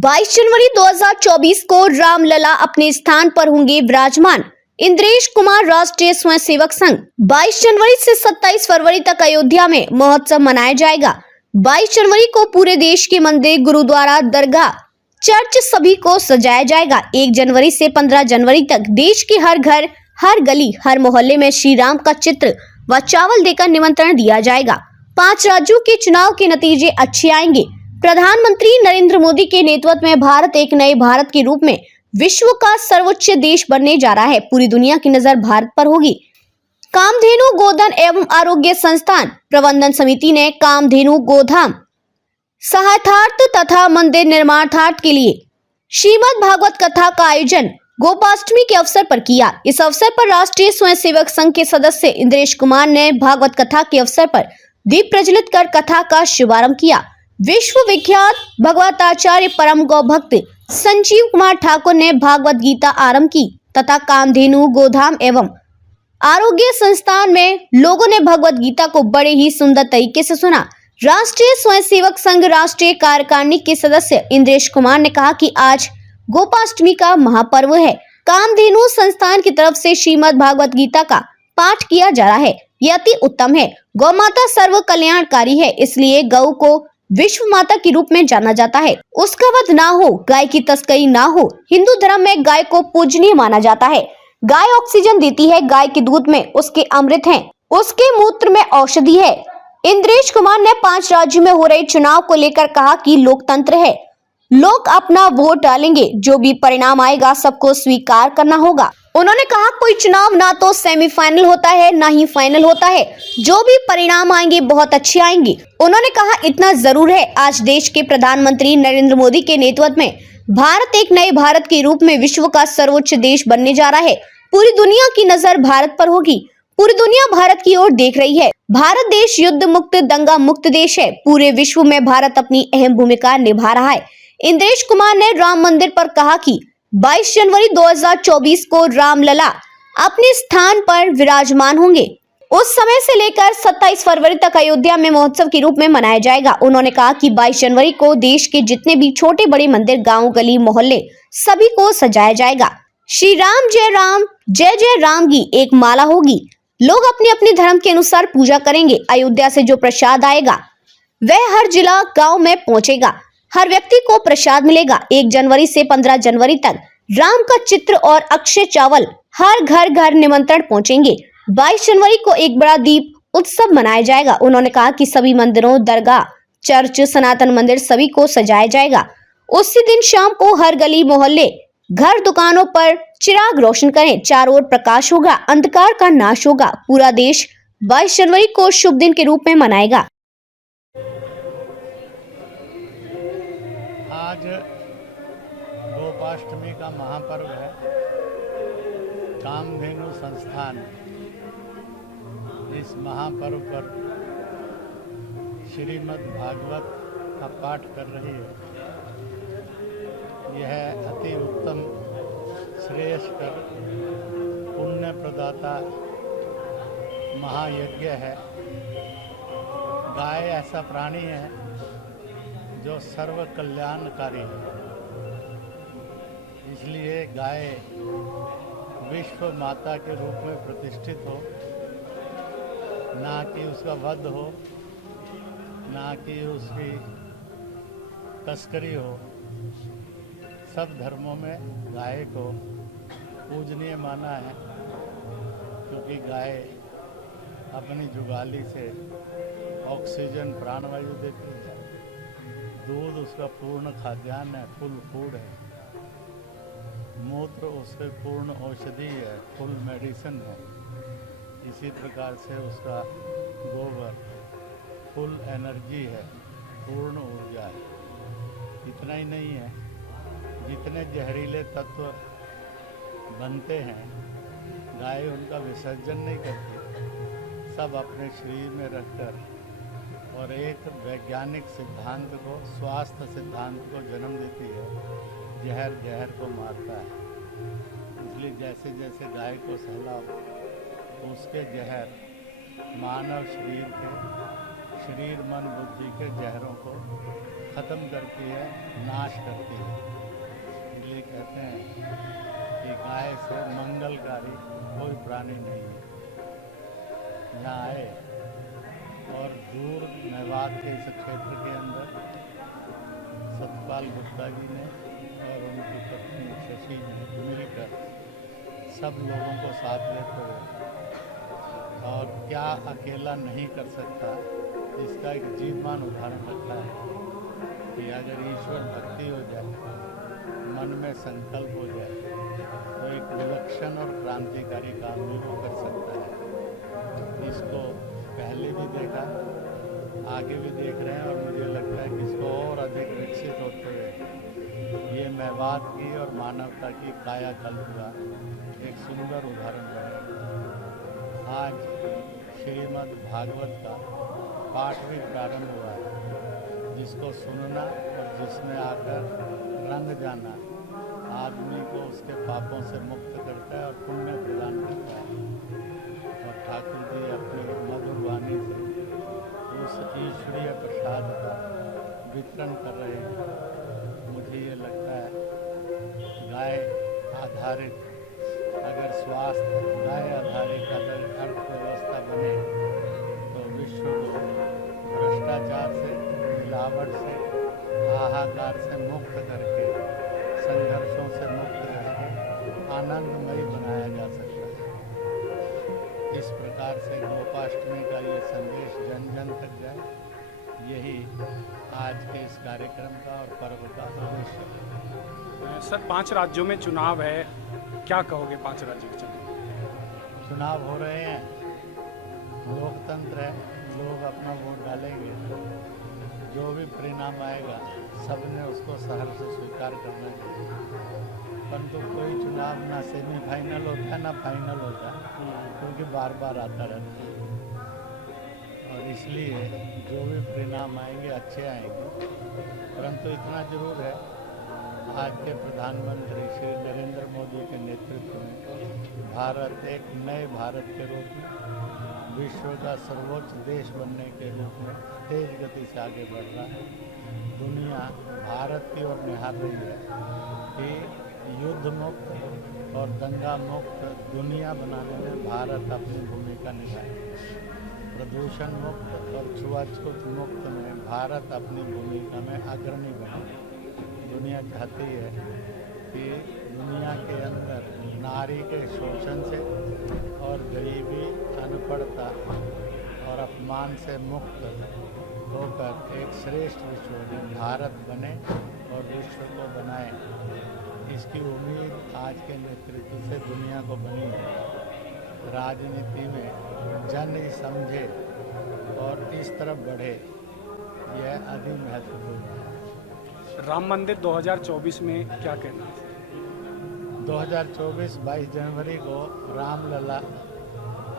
22 जनवरी 2024 को रामलला अपने स्थान पर होंगे विराजमान। इंद्रेश कुमार, राष्ट्रीय स्वयंसेवक संघ। 22 जनवरी से 27 फरवरी तक अयोध्या में महोत्सव मनाया जाएगा। 22 जनवरी को पूरे देश के मंदिर, गुरुद्वारा, दरगाह, चर्च सभी को सजाया जाएगा। 1 जनवरी से 15 जनवरी तक देश के हर घर, हर गली, हर मोहल्ले में श्री राम का चित्र व चावल देकर निमंत्रण दिया जाएगा। 5 राज्यों के चुनाव के नतीजे अच्छे आएंगे। प्रधानमंत्री नरेंद्र मोदी के नेतृत्व में भारत एक नए भारत के रूप में विश्व का सर्वोच्च देश बनने जा रहा है। पूरी दुनिया की नजर भारत पर होगी। कामधेनु गोधन एवं आरोग्य संस्थान प्रबंधन समिति ने कामधेनु गोधाम सहायतार्थ तथा मंदिर निर्माणार्थ के लिए श्रीमद् भागवत कथा का आयोजन गोपाष्टमी के अवसर पर किया। इस अवसर पर राष्ट्रीय स्वयंसेवक संघ के सदस्य इंद्रेश कुमार ने भागवत कथा के अवसर पर दीप प्रज्वलित कर कथा का शुभारंभ किया। विश्व विख्यात भगवताचार्य परम गौ भक्त संजीव कुमार ठाकुर ने भागवत गीता आरंभ की तथा कामधेनु गोधाम एवं आरोग्य संस्थान में लोगों ने भगवत गीता को बड़े ही सुंदर तरीके से सुना। राष्ट्रीय स्वयंसेवक संघ राष्ट्रीय कार्यकारिणी के सदस्य इंद्रेश कुमार ने कहा कि आज गोपाष्टमी का महापर्व है। कामधेनु संस्थान की तरफ से श्रीमद् भागवत गीता का पाठ किया जा रहा है। यह अति उत्तम है। गौ माता सर्व कल्याणकारी है, इसलिए गौ को विश्व माता के रूप में जाना जाता है। उसका वध ना हो, गाय की तस्करी ना हो। हिंदू धर्म में गाय को पूजनीय माना जाता है। गाय ऑक्सीजन देती है। गाय के दूध में उसके अमृत है, उसके मूत्र में औषधि है। इंद्रेश कुमार ने 5 राज्यों में हो रहे चुनाव को लेकर कहा कि लोकतंत्र है, लोग अपना वोट डालेंगे, जो भी परिणाम आएगा सबको स्वीकार करना होगा। उन्होंने कहा कोई चुनाव ना तो सेमीफाइनल होता है ना ही फाइनल होता है, जो भी परिणाम आएंगे बहुत अच्छे आएंगे। उन्होंने कहा इतना जरूर है, आज देश के प्रधानमंत्री नरेंद्र मोदी के नेतृत्व में भारत एक नए भारत के रूप में विश्व का सर्वोच्च देश बनने जा रहा है। पूरी दुनिया की नजर भारत पर होगी। पूरी दुनिया भारत की ओर देख रही है। भारत देश युद्ध मुक्त, दंगा मुक्त देश है। पूरे विश्व में भारत अपनी अहम भूमिका निभा रहा है। इंद्रेश कुमार ने राम मंदिर पर कहा कि 22 जनवरी 2024 को रामलला अपने स्थान पर विराजमान होंगे। उस समय से लेकर 27 फरवरी तक अयोध्या में महोत्सव के रूप में मनाया जाएगा। उन्होंने कहा कि 22 जनवरी को देश के जितने भी छोटे बड़े मंदिर, गांव, गली, मोहल्ले सभी को सजाया जाएगा। श्री राम, जय जय राम की एक माला होगी। लोग अपने अपने धर्म के अनुसार पूजा करेंगे। अयोध्या से जो प्रसाद आएगा वह हर जिला, गाँव में पहुंचेगा। हर व्यक्ति को प्रसाद मिलेगा। 1 जनवरी से 15 जनवरी तक राम का चित्र और अक्षय चावल हर घर घर निमंत्रण पहुंचेंगे। 22 जनवरी को एक बड़ा दीप उत्सव मनाया जाएगा। उन्होंने कहा कि सभी मंदिरों, दरगाह, चर्च, सनातन मंदिर सभी को सजाया जाएगा। उसी दिन शाम को हर गली, मोहल्ले, घर, दुकानों पर चिराग रोशन करें। चारों ओर प्रकाश होगा, अंधकार का नाश होगा। पूरा देश 22 जनवरी को शुभ दिन के रूप में मनाएगा। आज गोपाष्टमी का महापर्व है। कामधेनु संस्थान इस महापर्व पर श्रीमद् भागवत का पाठ कर रही है। यह अति उत्तम, श्रेयस्कर, पुण्य प्रदाता महायज्ञ है। गाय ऐसा प्राणी है जो सर्व कल्याणकारी है, इसलिए गाय विश्व माता के रूप में प्रतिष्ठित हो, ना कि उसका वध हो, ना कि उसकी तस्करी हो। सब धर्मों में गाय को पूजनीय माना है, क्योंकि गाय अपनी जुगाली से ऑक्सीजन, प्राणवायु देती है। दूध उसका पूर्ण खाद्यान्न है, फुल फूड है। मूत्र उसके पूर्ण औषधि है, फुल मेडिसिन है। इसी प्रकार से उसका गोबर फुल एनर्जी है, पूर्ण ऊर्जा है। इतना ही नहीं है, जितने जहरीले तत्व बनते हैं गाय उनका विसर्जन नहीं करती, सब अपने शरीर में रखकर और एक वैज्ञानिक सिद्धांत को, स्वास्थ्य सिद्धांत को जन्म देती है। जहर जहर को मारता है, इसलिए जैसे जैसे गाय को सहलाओ उसके जहर मानव शरीर के, शरीर मन बुद्धि के जहरों को ख़त्म करती है, नाश करती है। इसलिए कहते हैं कि गाय से मंगलकारी कोई प्राणी नहीं है। यहाँ आए और दूर मेवात के इस क्षेत्र के अंदर सतपाल गुप्ता जी ने और उनकी पत्नी शशि ने मिलकर सब लोगों को साथ लेते हुए, और क्या अकेला नहीं कर सकता, इसका एक जीवमान उदाहरण रखा है कि अगर ईश्वर भक्ति हो जाए, मन में संकल्प हो जाए, तो एक विलक्षण और क्रांतिकारी काम भी वो कर सकता है। इसको पहले भी देखा, आगे भी देख रहे हैं, और मुझे लगता है कि इसको और अधिक विकसित होते हुए ये मेवात की और मानवता की कायाकल्प का एक सुंदर उदाहरण बनेगा। आज श्रीमद् भागवत का पाठ भी प्रारंभ हुआ है, जिसको सुनना और जिसमें आकर रंग जाना आदमी को उसके पापों से मुक्त करता है और पुण्य प्रदान करता है। और ठाकुर जी अपनी मधुर वाणी से उस ईश्वरीय प्रसाद का वितरण कर रहे हैं। मुझे ये लगता है गाय आधारित अगर स्वास्थ्य, गाय आधारित अगर अर्थव्यवस्था बने तो विश्व को भ्रष्टाचार से, मिलावट से, हाहाकार से मुक्त करके, संघर्षों से मुक्त करके आनंदमयी बनाया जा सकता है। इस प्रकार से गोपाष्टमी का ये संदेश जन जन तक जाए, यही आज के इस कार्यक्रम का और पर्व का उद्देश्य है। सर, 5 राज्यों में चुनाव है, क्या कहोगे 5 राज्यों के चुनाव? चुनाव हो रहे हैं, लोकतंत्र है, लोग अपना वोट डालेंगे, जो भी परिणाम आएगा सबने उसको सहर्ष से स्वीकार करना चाहिए। परंतु कोई चुनाव ना सेमीफाइनल होता है ना फाइनल होता है, क्योंकि बार बार आता रहता है, और इसलिए जो भी परिणाम आएंगे अच्छे आएंगे। परंतु इतना जरूर है, आज के प्रधानमंत्री श्री नरेंद्र मोदी के नेतृत्व में भारत एक नए भारत के रूप में, विश्व का सर्वोच्च देश बनने के रूप में तेज गति से आगे बढ़ रहा है। दुनिया भारत की ओर निहार रही है कि युद्ध मुक्त और दंगा मुक्त दुनिया बनाने में भारत अपनी भूमिका निभाए। प्रदूषण मुक्त और छुआछूत मुक्त में भारत अपनी भूमिका में अग्रणी बने। दुनिया चाहती है कि दुनिया के अंदर नारी के शोषण से और गरीबी, अनपढ़ता और अपमान से मुक्त होकर एक श्रेष्ठ विश्व भारत बने और विश्व को बनाए। इसकी उम्मीद आज के नेतृत्व से दुनिया को बनी है। राजनीति में जन समझे और इस तरफ बढ़े, यह अधिक महत्वपूर्ण है। राम मंदिर 2024 में क्या कहना है? 2024 22 जनवरी को रामलला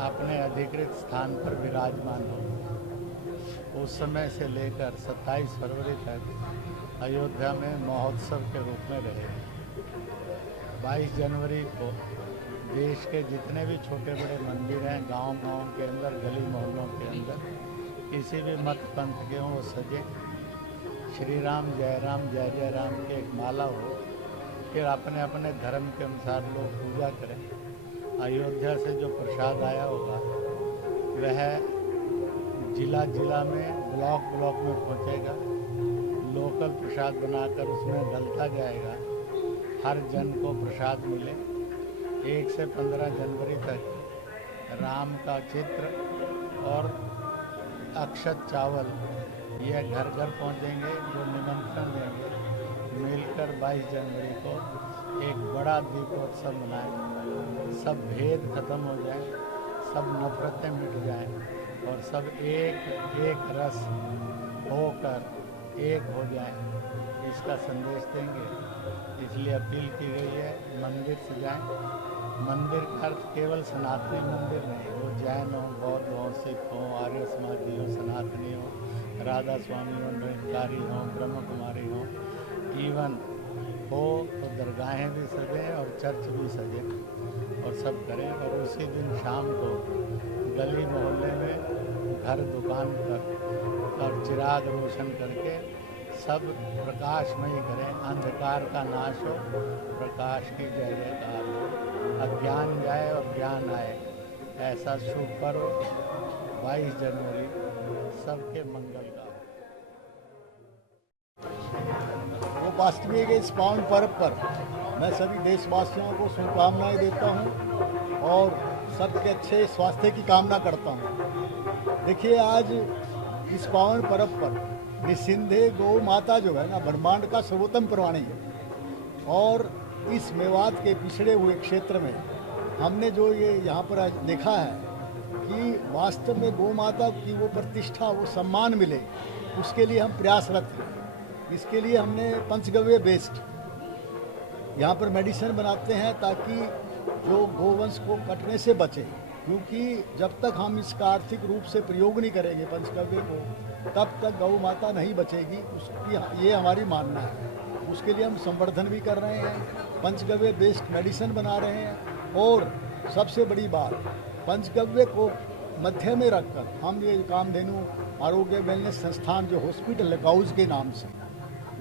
अपने अधिकृत स्थान पर विराजमान हो। उस समय से लेकर 27 फरवरी तक अयोध्या में महोत्सव के रूप में रहे। 22 जनवरी को देश के जितने भी छोटे बड़े मंदिर हैं, गांव-गांव के अंदर, गली मोहल्लों के अंदर, किसी भी मत पंथ के हों वो सजे, श्री राम जय जय राम की एक माला हो, फिर अपने अपने धर्म के अनुसार लोग पूजा करें। अयोध्या से जो प्रसाद आया होगा वह जिला जिला में, ब्लॉक ब्लॉक में पहुंचेगा। लोकल प्रसाद बनाकर उसमें डलता जाएगा, हर जन को प्रसाद मिले। 1 से 15 जनवरी तक राम का चित्र और अक्षत चावल यह घर घर पहुंचेंगे, जो निमंत्रण देंगे। मिलकर 22 जनवरी को एक बड़ा दीपोत्सव मनाएं, सब भेद खत्म हो जाए, सब नफरतें मिट जाएं और सब एक रस होकर एक हो जाएं, इसका संदेश देंगे। इसलिए अपील की गई है, मंदिर से जाएं। मंदिर का अर्थ केवल सनातनी मंदिर नहीं, वो जैन हो, बौद्ध हो, सिख हो, आर्य समाजी हो, सनातनी हो, राधा स्वामी हो, निरंकारी हो, ब्रह्म कुमारी हो, इवन हो तो दरगाहें भी सजें और चर्च भी सजें और सब करें। और उसी दिन शाम को गली मोहल्ले में, घर दुकान पर और चिराग रोशन करके सब प्रकाशमय करें, अंधकार का नाश हो, प्रकाश की जय जयकार हो, अज्ञान जाए और ज्ञान आए, ऐसा शुभ पर्व 22 जनवरी सबके मंगल का हो। वो वास्तविक इस पावन पर्व पर मैं सभी देशवासियों को शुभकामनाएं देता हूं और सबके अच्छे स्वास्थ्य की कामना करता हूं। देखिए, आज इस पावन पर्व पर निस्सिंधे गौ माता जो है ना, ब्रह्मांड का सर्वोत्तम प्राणी है। और इस मेवात के पिछड़े हुए क्षेत्र में हमने जो ये यहाँ पर आज देखा है कि वास्तव में गौ माता की वो प्रतिष्ठा, वो सम्मान मिले, उसके लिए हम प्रयासरत हैं। इसके लिए हमने पंचगव्य बेस्ड यहाँ पर मेडिसिन बनाते हैं ताकि जो गोवंश को कटने से बचे, क्योंकि जब तक हम इसका आर्थिक रूप से प्रयोग नहीं करेंगे पंचगव्य को, तब तक गौ माता नहीं बचेगी। उसकी ये हमारी मानना है। उसके लिए हम संवर्धन भी कर रहे हैं, पंचगव्य बेस्ड मेडिसिन बना रहे हैं। और सबसे बड़ी बात, पंचगव्य को मध्य में रखकर हम ये कामधेनु आरोग्य वेलनेस संस्थान जो हॉस्पिटल है गाउज के नाम से,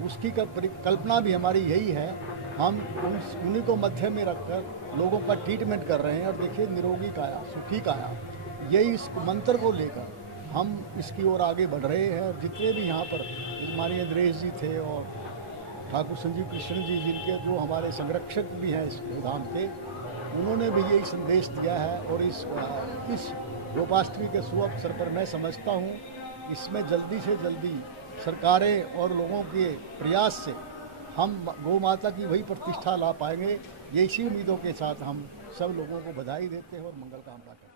उसकी कल्पना भी हमारी यही है। हम उन्हीं को मध्य में रखकर लोगों का ट्रीटमेंट कर रहे हैं। और देखिए, निरोगी काया सुखी काया, यही इस मंत्र को लेकर हम इसकी ओर आगे बढ़ रहे हैं। और जितने भी यहाँ पर माननीय नरेश जी थे और ठाकुर संजीव कृष्ण जी, जिनके जो हमारे संरक्षक भी हैं इस धाम के, उन्होंने भी यही संदेश दिया है। और इस गोपाष्टमी के शुभ अवसर पर मैं समझता हूँ इसमें जल्दी से जल्दी सरकारें और लोगों के प्रयास से हम गौ माता की वही प्रतिष्ठा ला पाएंगे। ये इसी उम्मीदों के साथ हम सब लोगों को बधाई देते हैं और मंगल कामना करते हैं।